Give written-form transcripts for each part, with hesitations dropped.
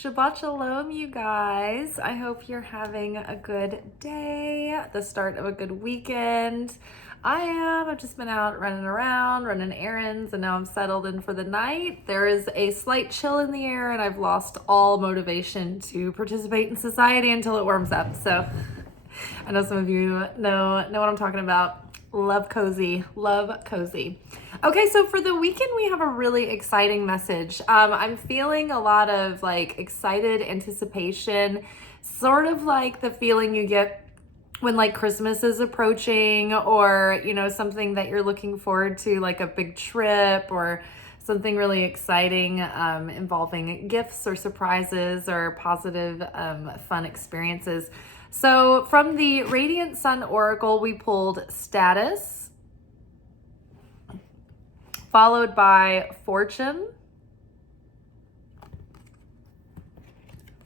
Shabbat Shalom, you guys. I hope you're having a good day, the start of a good weekend. I am. I've just been out running around, running errands, and now I'm settled in for the night. There is a slight chill in the air, and I've lost all motivation to participate in society until it warms up. So I know some of you know what I'm talking about. Love cozy, love cozy. Okay, so for the weekend, we have a really exciting message. I'm feeling a lot of excited anticipation, sort of like the feeling you get when Christmas is approaching, or something that you're looking forward to, like a big trip or something really exciting involving gifts or surprises or positive fun experiences. So from the Radiant Sun Oracle, we pulled status, followed by fortune,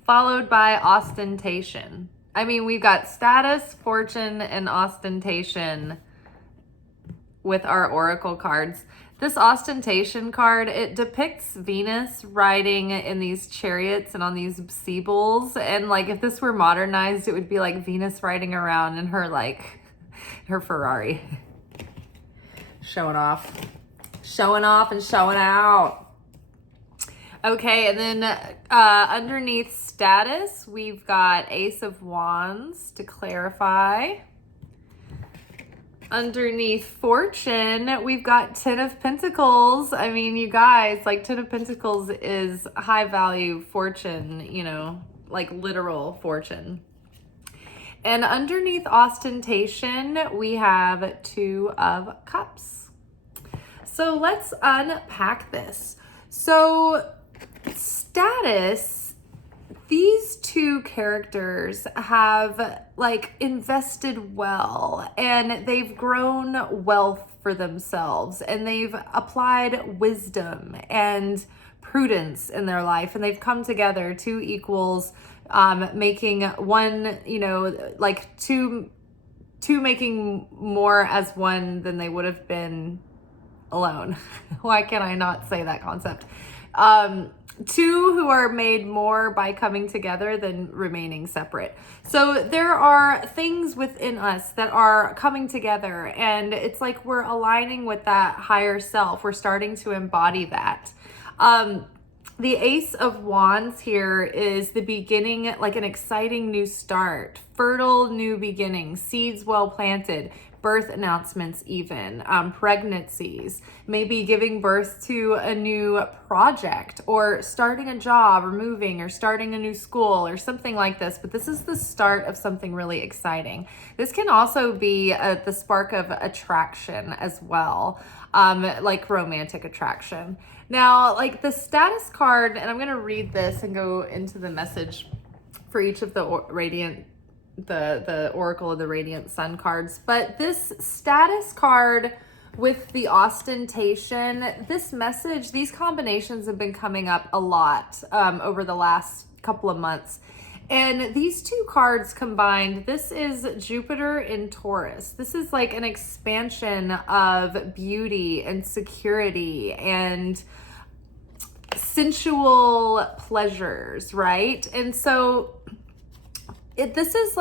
followed by ostentation. I mean, we've got status, fortune, and ostentation with our oracle cards. This ostentation card, it depicts Venus riding in these chariots and on these sea bulls. And if this were modernized, it would be like Venus riding around in her her Ferrari. Showing off and showing out. Okay, and then underneath status, we've got Ace of Wands to clarify. Underneath fortune, we've got Ten of Pentacles. I mean, you guys, Ten of Pentacles is high value fortune, literal fortune. And underneath ostentation, we have Two of Cups. So let's unpack this. So status, these two characters have invested well, and they've grown wealth for themselves, and they've applied wisdom and prudence in their life, and they've come together, two equals, making one, two making more as one than they would have been alone. Why can I not say that concept? Two who are made more by coming together than remaining separate. So there are things within us that are coming together, and it's like we're aligning with that higher self. We're starting to embody that. The Ace of Wands here is the beginning, an exciting new start, fertile new beginning, seeds well planted, birth announcements even, pregnancies, maybe giving birth to a new project or starting a job or moving or starting a new school or something like this. But this is the start of something really exciting. This can also be the spark of attraction as well, like romantic attraction. Now, the status card, and I'm going to read this and go into the message for each of the the Oracle of the Radiant Sun cards. But this status card with the ostentation, this message, these combinations have been coming up a lot over the last couple of months. And these two cards combined, this is Jupiter in Taurus. This is an expansion of beauty and security and sensual pleasures, right? And so this is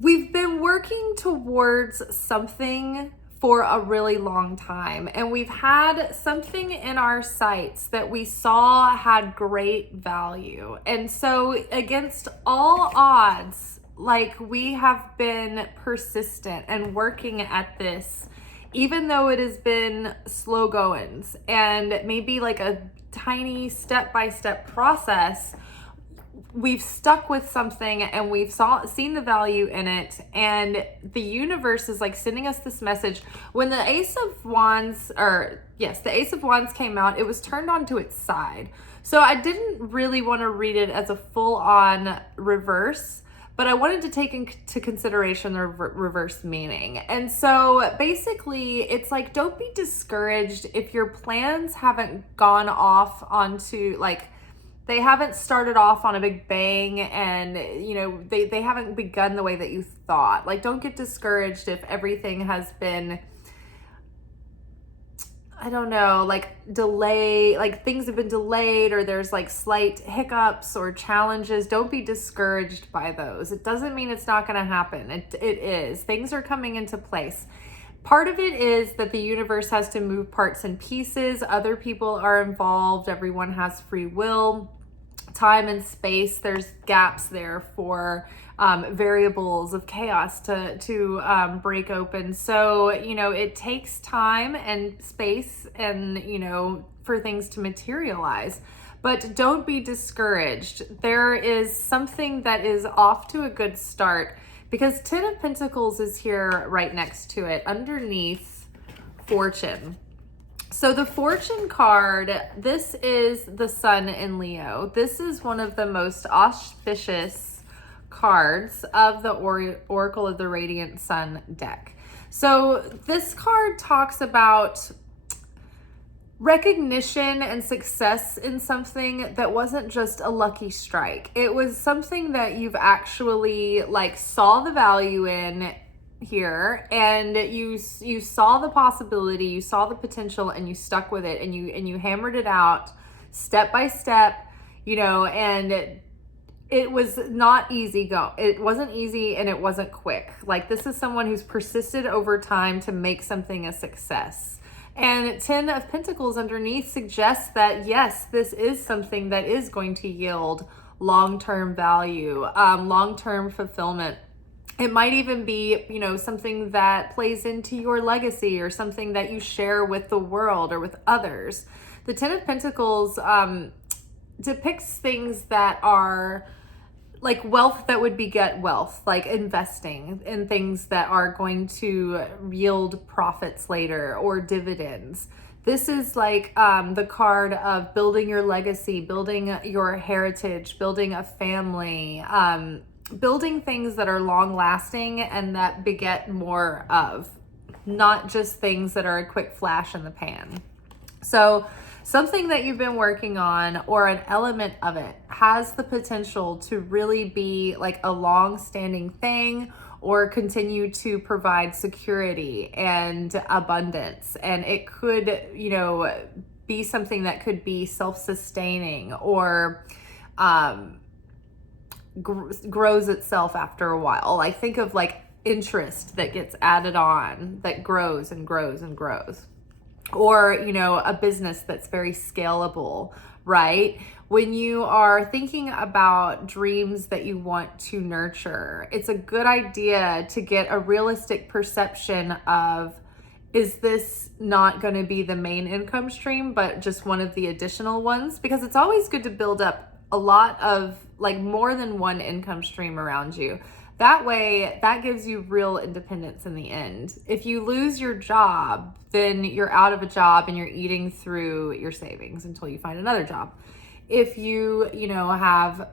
we've been working towards something for a really long time, and we've had something in our sights that we saw had great value. And so against all odds, we have been persistent and working at this, even though it has been slow goings and maybe a tiny step-by-step process. We've stuck with something, and we've seen the value in it, and the universe is sending us this message. When the Ace of Wands came out, it was turned onto its side. So I didn't really want to read it as a full-on reverse, but I wanted to take into consideration the reverse meaning. And so basically it's don't be discouraged if your plans haven't gone off onto they haven't started off on a big bang, and they haven't begun the way that you thought. Don't get discouraged if everything has been I don't know, like delay, like things have been delayed, or there's like slight hiccups or challenges, don't be discouraged by those. It doesn't mean it's not going to happen. It is. Things are coming into place. Part of it is that the universe has to move parts and pieces. Other people are involved. Everyone has free will. Time and space, there's gaps there for variables of chaos to break open. So, it takes time and space and, for things to materialize. But don't be discouraged. There is something that is off to a good start, because Ten of Pentacles is here right next to it, underneath Fortune. So the Fortune card, this is the Sun in Leo. This is one of the most auspicious cards of the Oracle of the Radiant Sun deck. So this card talks about recognition and success in something that wasn't just a lucky strike. It was something that you've actually saw the value in here, and you saw the possibility, you saw the potential, and you stuck with it, and you hammered it out step by step, and it was not easy it wasn't easy, and it wasn't quick. This is someone who's persisted over time to make something a success. And Ten of Pentacles underneath suggests that yes, this is something that is going to yield long-term value, long-term fulfillment. It might even be, something that plays into your legacy, or something that you share with the world or with others. The Ten of Pentacles depicts things that are like wealth that would beget wealth, like investing in things that are going to yield profits later, or dividends. This is the card of building your legacy, building your heritage, building a family, building things that are long lasting and that beget more of, not just things that are a quick flash in the pan. So something that you've been working on, or an element of it, has the potential to really be a long-standing thing, or continue to provide security and abundance. And it could, be something that could be self-sustaining, or grows itself after a while. Think of interest that gets added on, that grows and grows and grows. Or, a business that's very scalable, right? When you are thinking about dreams that you want to nurture, it's a good idea to get a realistic perception of, is this not going to be the main income stream, but just one of the additional ones? Because it's always good to build up a lot of more than one income stream around you. That way, that gives you real independence in the end. If you lose your job, then you're out of a job and you're eating through your savings until you find another job. If you, have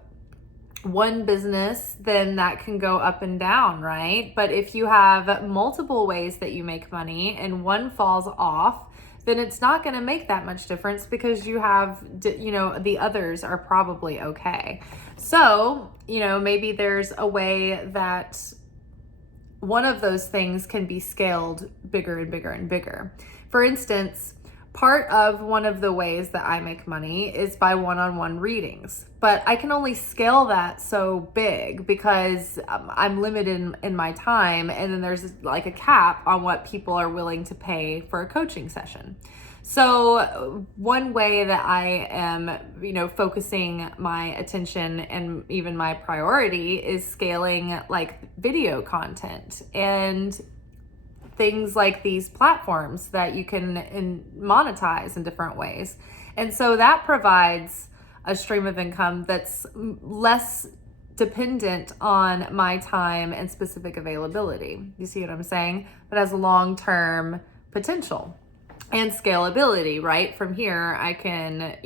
one business, then that can go up and down, right? But if you have multiple ways that you make money and one falls off, then it's not going to make that much difference, because you have, the others are probably okay. So, maybe there's a way that one of those things can be scaled bigger and bigger and bigger. For instance, part of one of the ways that I make money is by one-on-one readings, but I can only scale that so big because I'm limited in my time, and then there's a cap on what people are willing to pay for a coaching session. So one way that I am, focusing my attention and even my priority is scaling video content and things like these platforms that you can monetize in different ways. And so that provides a stream of income that's less dependent on my time and specific availability. You see what I'm saying? But has long-term potential and scalability, right? From here, I can,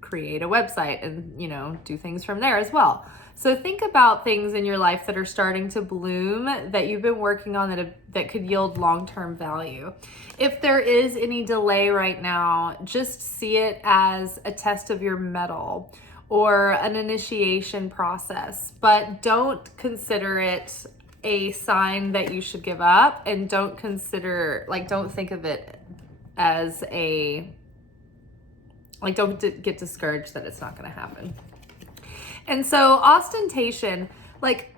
create a website and, do things from there as well. So think about things in your life that are starting to bloom, that you've been working on, that could yield long-term value. If there is any delay right now, just see it as a test of your mettle or an initiation process, but don't consider it a sign that you should give up, and don't think of it as a, like, don't get discouraged that it's not going to happen. And so ostentation, like,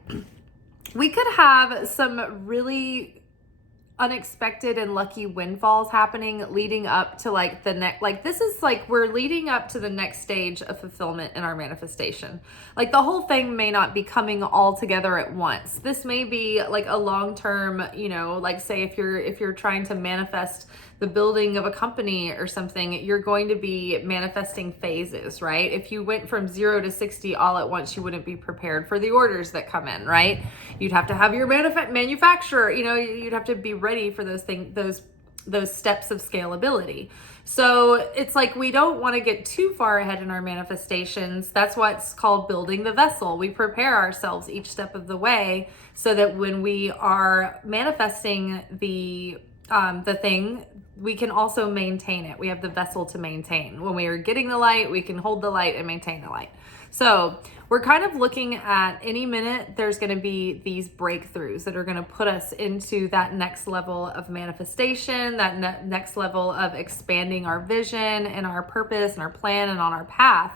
we could have some really unexpected and lucky windfalls happening leading up to like the next, like this is like we're leading up to the next stage of fulfillment in our manifestation. Like the whole thing may not be coming all together at once. This may be like a long-term, you know, like say if you're trying to manifest the building of a company or something, you're going to be manifesting phases, right? If you went from 0 to 60 all at once, you wouldn't be prepared for the orders that come in, right? You'd have to have your manufacturer, you know, you'd have to be ready for those things, those steps of scalability. So it's like we don't want to get too far ahead in our manifestations. That's what's called building the vessel. We prepare ourselves each step of the way so that when we are manifesting the thing, we can also maintain it. We have the vessel to maintain. When we are getting the light, we can hold the light and maintain the light. So we're kind of looking at any minute, there's going to be these breakthroughs that are going to put us into that next level of manifestation, that next level of expanding our vision and our purpose and our plan and on our path.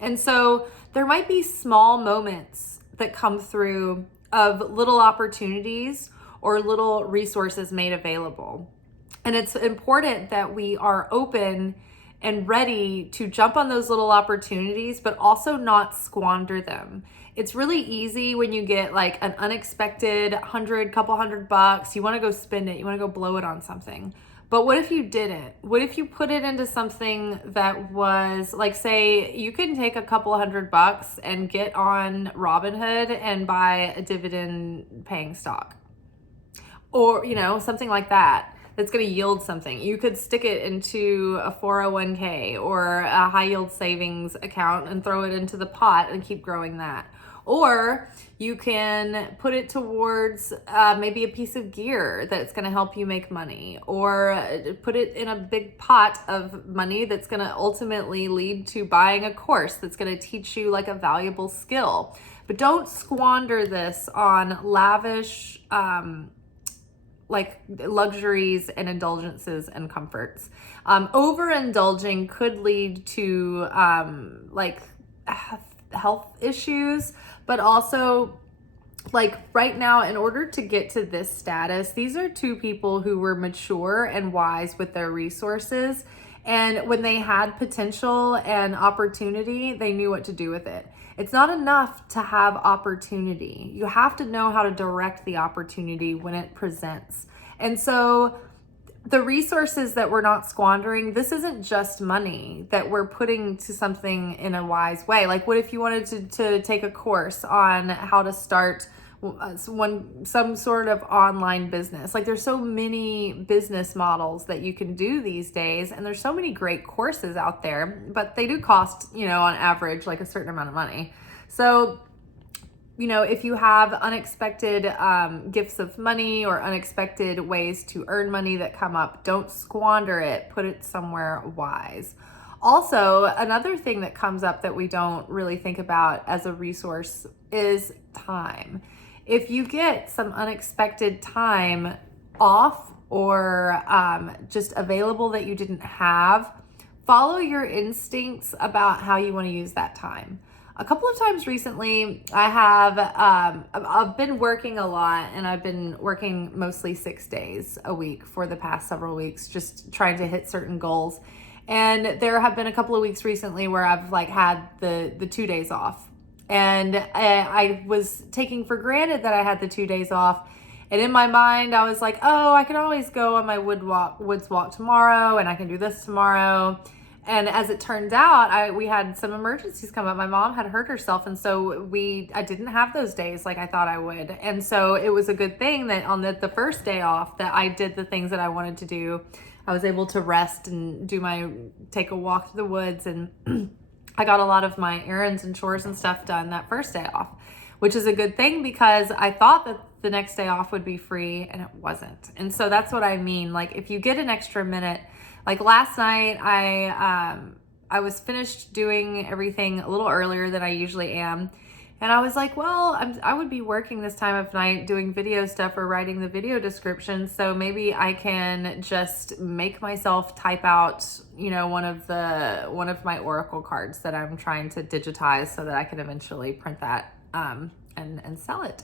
And so there might be small moments that come through of little opportunities or little resources made available. And it's important that we are open and ready to jump on those little opportunities, but also not squander them. It's really easy when you get like an unexpected couple $100, you want to go spend it, you want to go blow it on something. But what if you didn't? What if you put it into something that was like, say, you can take a couple $100 and get on Robinhood and buy a dividend paying stock, or, you know, something like that. That's going to yield something. You could stick it into a 401k or a high yield savings account and throw it into the pot and keep growing that. Or you can put it towards maybe a piece of gear that's going to help you make money, or put it in a big pot of money that's going to ultimately lead to buying a course that's going to teach you like a valuable skill. But don't squander this on lavish like luxuries and indulgences and comforts. Overindulging could lead to like health issues, but also like right now, in order to get to this status, these are two people who were mature and wise with their resources. And when they had potential and opportunity, they knew what to do with it. It's not enough to have opportunity. You have to know how to direct the opportunity when it presents. And so the resources that we're not squandering, this isn't just money that we're putting to something in a wise way. Like what if you wanted to take a course on how to start some sort of online business? Like there's so many business models that you can do these days, and there's so many great courses out there, but they do cost, you know, on average like a certain amount of money. So, you know, if you have unexpected gifts of money or unexpected ways to earn money that come up, don't squander it. Put it somewhere wise. Also, another thing that comes up that we don't really think about as a resource is time. If you get some unexpected time off or just available that you didn't have, follow your instincts about how you want to use that time. A couple of times recently, I've been working a lot, and I've been working mostly 6 days a week for the past several weeks, just trying to hit certain goals. And there have been a couple of weeks recently where I've like had the 2 days off. And I was taking for granted that I had the 2 days off. And in my mind, I was like, oh, I can always go on my woods walk tomorrow, and I can do this tomorrow. And as it turned out, we had some emergencies come up. My mom had hurt herself, and so I didn't have those days like I thought I would. And so it was a good thing that on the first day off that I did the things that I wanted to do. I was able to rest and take a walk to the woods, and I got a lot of my errands and chores and stuff done that first day off, which is a good thing because I thought that the next day off would be free, and it wasn't. And so that's what I mean. Like if you get an extra minute, like last night, I was finished doing everything a little earlier than I usually am. And I was like, well, I would be working this time of night doing video stuff or writing the video description. So maybe I can just make myself type out, you know, one of my oracle cards that I'm trying to digitize so that I can eventually print that and sell it.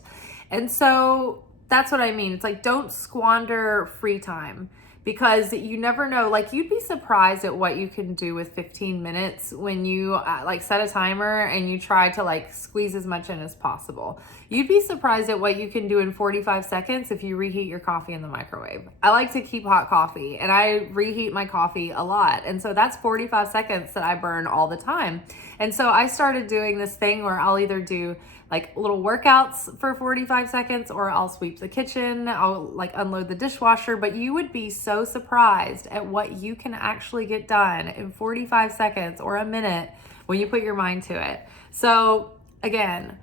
And so that's what I mean. It's like, don't squander free time, because you never know. Like, you'd be surprised at what you can do with 15 minutes when you like set a timer and you try to like squeeze as much in as possible. You'd be surprised at what you can do in 45 seconds if you reheat your coffee in the microwave. I like to keep hot coffee and I reheat my coffee a lot. And so that's 45 seconds that I burn all the time. And so I started doing this thing where I'll either do like little workouts for 45 seconds, or I'll sweep the kitchen, I'll like unload the dishwasher. But you would be so surprised at what you can actually get done in 45 seconds or a minute when you put your mind to it. So again,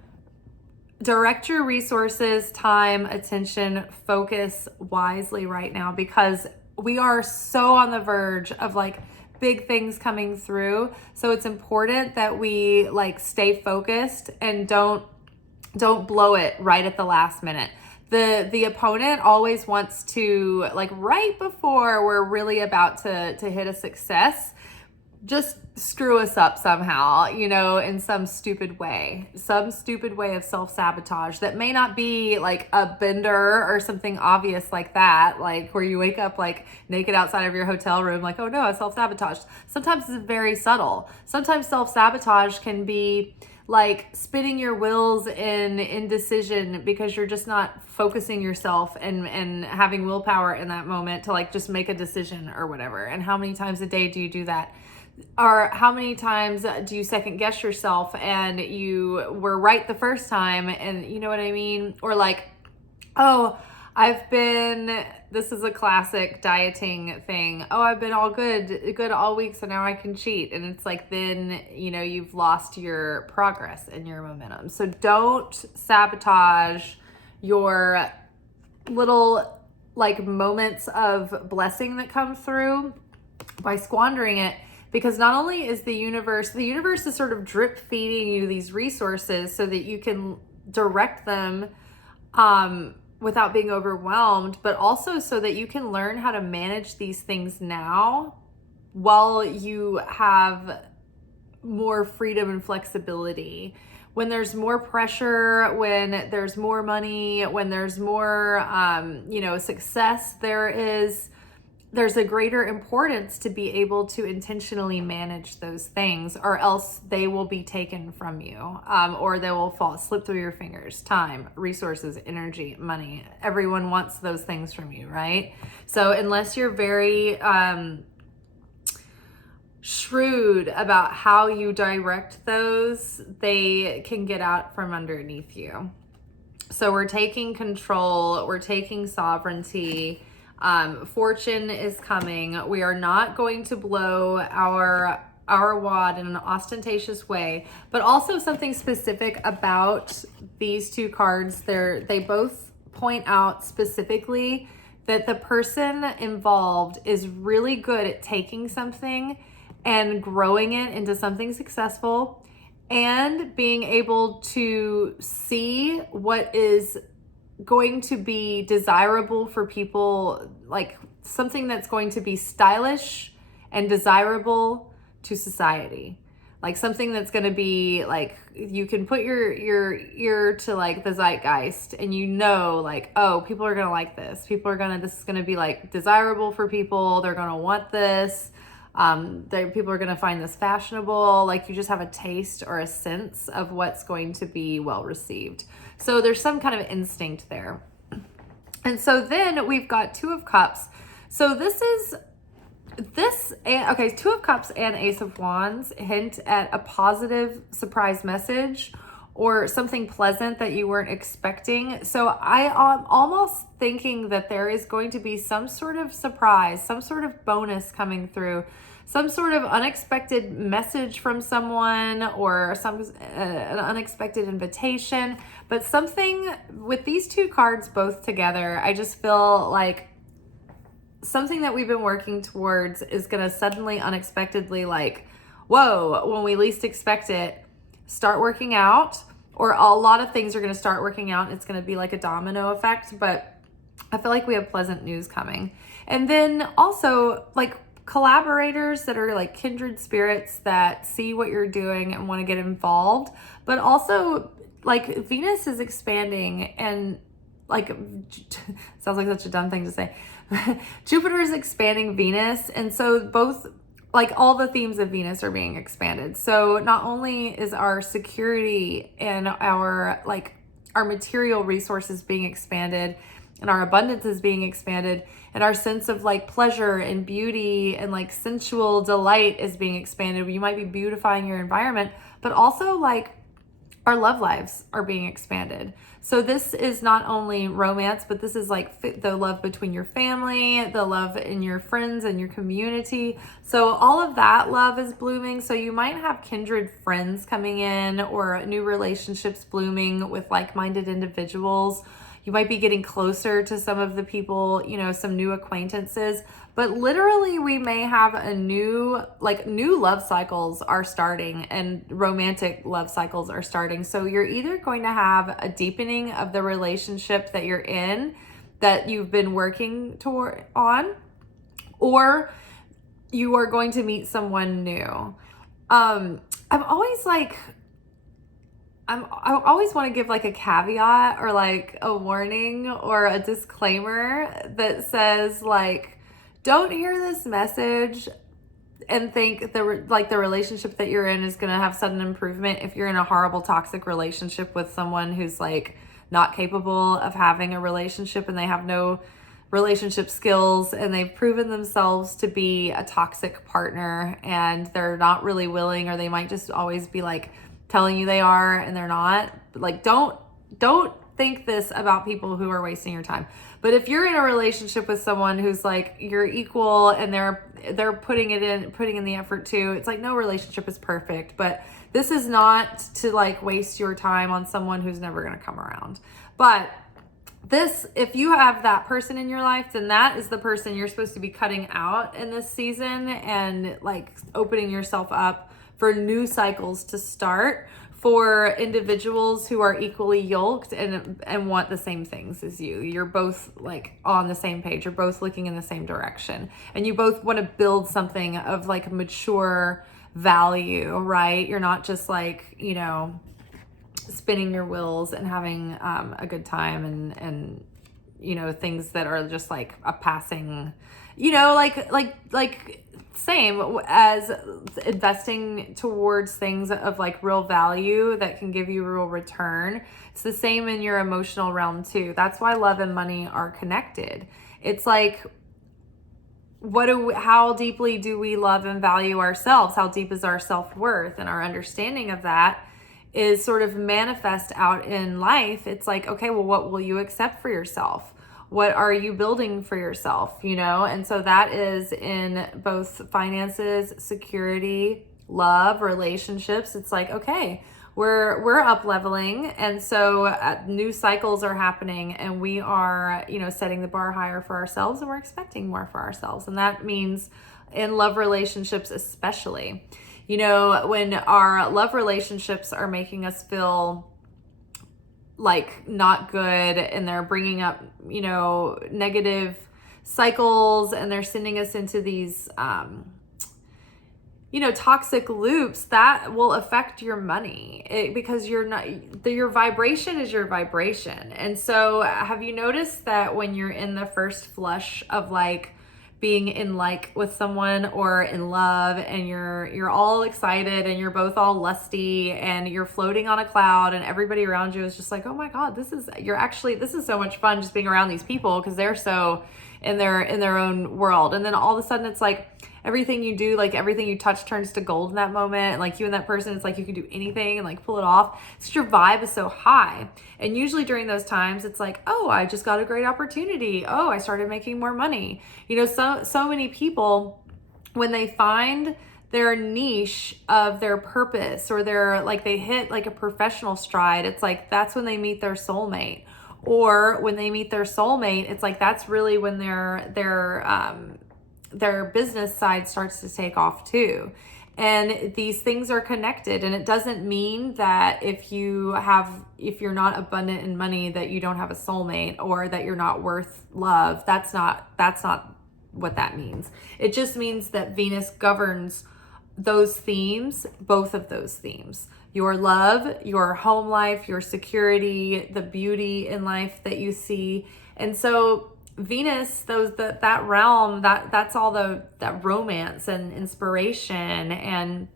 direct your resources, time, attention, focus wisely right now, because we are so on the verge of like big things coming through. So it's important that we like stay focused and don't blow it right at the last minute. The opponent always wants to, like, right before we're really about to hit a success, just screw us up somehow, you know, in some stupid way of self-sabotage that may not be like a bender or something obvious like that, like where you wake up like naked outside of your hotel room, like, oh no, I self-sabotaged. Sometimes it's very subtle. Sometimes self-sabotage can be like spinning your wheels in indecision because you're just not focusing yourself and having willpower in that moment to like just make a decision or whatever. And how many times a day do you do that? Or how many times do you second guess yourself and you were right the first time, and you know what I mean? Or like, oh, this is a classic dieting thing. Oh, I've been all good all week, so now I can cheat. And it's like, then, you know, you've lost your progress and your momentum. So don't sabotage your little like moments of blessing that come through by squandering it. Because not only is the universe is sort of drip feeding you these resources so that you can direct them without being overwhelmed, but also so that you can learn how to manage these things now while you have more freedom and flexibility. When there's more pressure, when there's more money, when there's more, success, there's a greater importance to be able to intentionally manage those things, or else they will be taken from you, or they will slip through your fingers. Time, resources, energy, money. Everyone wants those things from you, right? So unless you're very shrewd about how you direct those, they can get out from underneath you. So we're taking control, we're taking sovereignty. Fortune is coming. We are not going to blow our wad in an ostentatious way, but also something specific about these two cards. They both point out specifically that the person involved is really good at taking something and growing it into something successful, and being able to see what is going to be desirable for people, like something that's going to be stylish and desirable to society, like something that's going to be like, you can put your ear to like the zeitgeist, and you know, like, oh, people are going to like this. This is going to be like desirable for people. They're going to want this. People are going to find this fashionable. Like, you just have a taste or a sense of what's going to be well received. So there's some kind of instinct there. And so then we've got Two of Cups. So Two of Cups and Ace of Wands hint at a positive surprise message or something pleasant that you weren't expecting. So I am almost thinking that there is going to be some sort of surprise, some sort of bonus coming through, some sort of unexpected message from someone, or an unexpected invitation. But something with these two cards both together, I just feel like something that we've been working towards is going to suddenly, unexpectedly, like, whoa, when we least expect it, start working out, or a lot of things are going to start working out and it's going to be like a domino effect. But I feel like we have pleasant news coming. And then also like collaborators that are like kindred spirits that see what you're doing and want to get involved. But also like Venus is expanding, and like sounds like such a dumb thing to say. Jupiter is expanding Venus, and so both like all the themes of Venus are being expanded. So not only is our security and our material resources being expanded, and our abundance is being expanded, and our sense of like pleasure and beauty and like sensual delight is being expanded. You might be beautifying your environment, but also like our love lives are being expanded. So this is not only romance, but this is like the love between your family, the love in your friends and your community. So all of that love is blooming. So you might have kindred friends coming in, or new relationships blooming with like-minded individuals. You might be getting closer to some of the people, you know, some new acquaintances, but literally we may have a new love cycles are starting, and romantic love cycles are starting. So you're either going to have a deepening of the relationship that you're in, that you've been working on, or you are going to meet someone new. I always want to give like a caveat or like a warning or a disclaimer that says like, don't hear this message and think the relationship that you're in is going to have sudden improvement if you're in a horrible toxic relationship with someone who's like not capable of having a relationship, and they have no relationship skills, and they've proven themselves to be a toxic partner, and they're not really willing, or they might just always be like telling you they are and they're not. Like, don't think this about people who are wasting your time. But if you're in a relationship with someone who's like you're equal and they're putting in the effort too, it's like no relationship is perfect, but this is not to like waste your time on someone who's never going to come around. But this, if you have that person in your life, then that is the person you're supposed to be cutting out in this season, and like opening yourself up for new cycles to start for individuals who are equally yoked and want the same things as you. You're both like on the same page. You're both looking in the same direction, and you both want to build something of like mature value, right? You're not just like, you know, spinning your wheels and having a good time and you know, things that are just like a passing, you know, like same as investing towards things of like real value that can give you real return. It's the same in your emotional realm too. That's why love and money are connected. It's like, how deeply do we love and value ourselves? How deep is our self-worth? And our understanding of that is sort of manifest out in life. It's like, okay, well, what will you accept for yourself? What are you building for yourself, you know? And so that is in both finances, security, love, relationships. It's like, okay, we're up leveling. And so new cycles are happening, and we are, you know, setting the bar higher for ourselves, and we're expecting more for ourselves. And that means in love relationships, especially, you know, when our love relationships are making us feel like not good, and they're bringing up, you know, negative cycles, and they're sending us into these, you know, toxic loops, that will affect your money because your vibration is your vibration. And so have you noticed that when you're in the first flush of like being in like with someone or in love, and you're all excited and you're both all lusty and you're floating on a cloud, and everybody around you is just like, oh my God, this is so much fun just being around these people because they're so in their own world. And then all of a sudden it's like everything you do, like everything you touch turns to gold in that moment. And like you and that person, it's like you can do anything and like pull it off. It's your vibe is so high. And usually during those times, it's like, oh, I just got a great opportunity. Oh, I started making more money. You know, so many people, when they find their niche of their purpose, or they hit like a professional stride, it's like, that's when they meet their soulmate. Or when they meet their soulmate, it's like, that's really when their business side starts to take off too. And these things are connected. And it doesn't mean that if you're not abundant in money, that you don't have a soulmate or that you're not worth love. That's not what that means. It just means that Venus governs those themes, both of those themes. Your love, your home life, your security, the beauty in life that you see. And so Venus, that realm, that's all that romance and inspiration and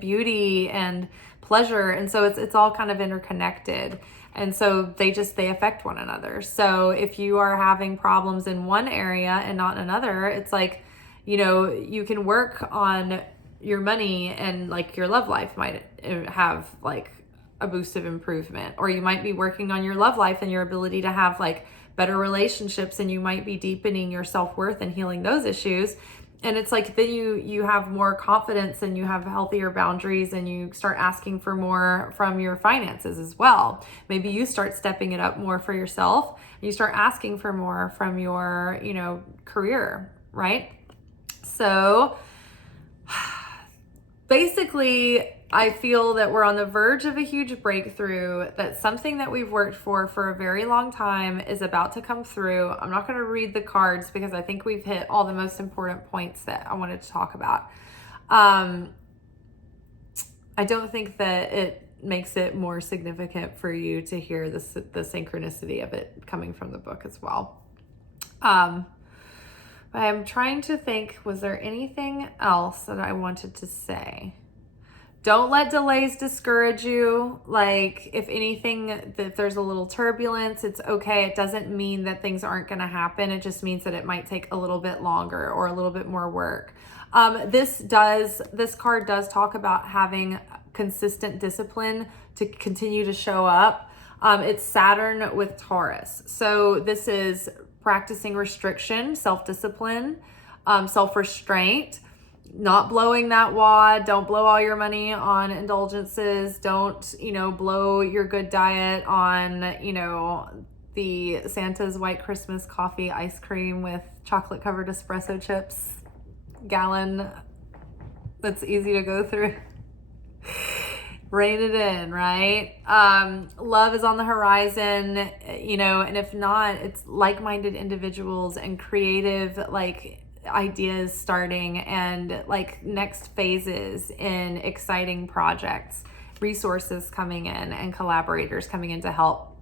beauty and pleasure. And so it's all kind of interconnected. And so they affect one another. So if you are having problems in one area and not in another, it's like, you can work on your money and like your love life might have like a boost of improvement, or you might be working on your love life and your ability to have like better relationships, and you might be deepening your self-worth and healing those issues. And it's like, then you have more confidence and you have healthier boundaries, and you start asking for more from your finances as well. Maybe you start stepping it up more for yourself. You start asking for more from your, career, right? So basically, I feel that we're on the verge of a huge breakthrough, that something that we've worked for a very long time is about to come through. I'm not going to read the cards because I think we've hit all the most important points that I wanted to talk about. I don't think that it makes it more significant for you to hear the synchronicity of it coming from the book as well. I'm trying to think, was there anything else that I wanted to say? Don't let delays discourage you. Like, if anything, if there's a little turbulence, it's okay. It doesn't mean that things aren't going to happen. It just means that it might take a little bit longer or a little bit more work. This card does talk about having consistent discipline to continue to show up. It's Saturn with Taurus. So this is practicing restriction, self-discipline, self-restraint, not blowing that wad. Don't blow all your money on indulgences. Don't, blow your good diet on, the Santa's White Christmas coffee ice cream with chocolate covered espresso chips gallon that's easy to go through. Rein it in, right? Love is on the horizon, and if not, it's like-minded individuals and creative, ideas starting, and next phases in exciting projects, resources coming in, and collaborators coming in to help.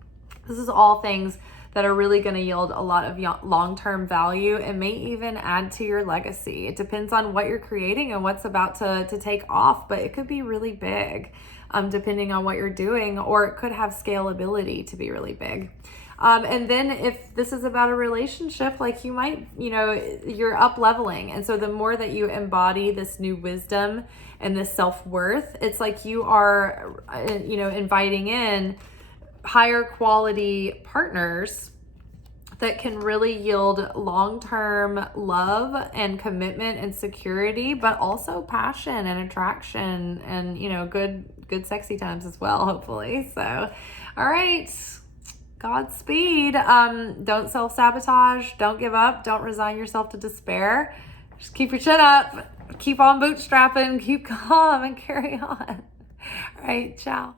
This is all things that are really going to yield a lot of long-term value and may even add to your legacy. It depends on what you're creating and what's about to take off, but it could be really big, depending on what you're doing, or it could have scalability to be really big. And then if this is about a relationship, you might, you're up leveling. And so the more that you embody this new wisdom and this self-worth, it's like you are, inviting in higher quality partners that can really yield long-term love and commitment and security, but also passion and attraction and, good sexy times as well, hopefully. So, all right. Godspeed. Don't self-sabotage. Don't give up. Don't resign yourself to despair. Just keep your chin up. Keep on bootstrapping. Keep calm and carry on. All right. Ciao.